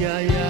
yeah, yeah.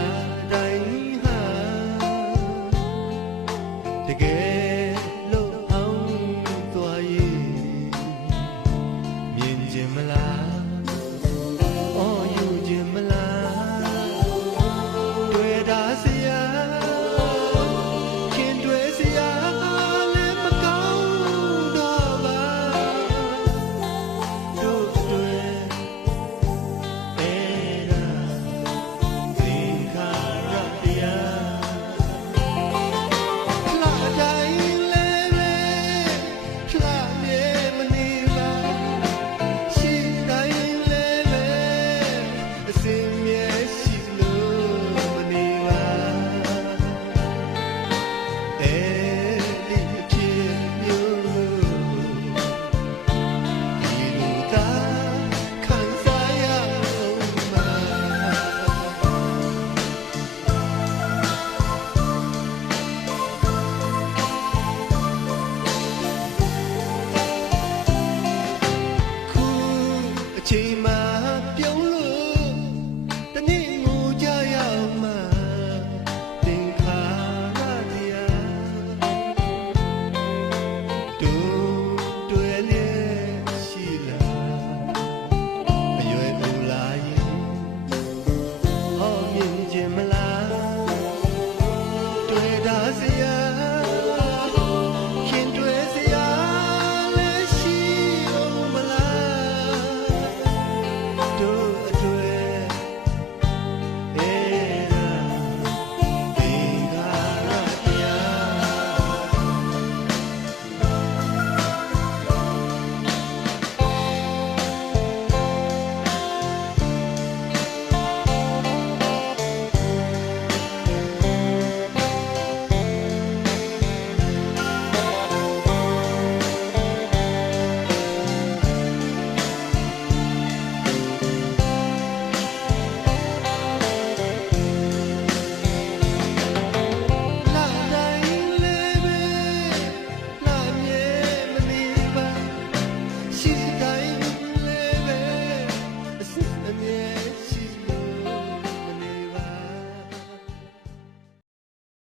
Asia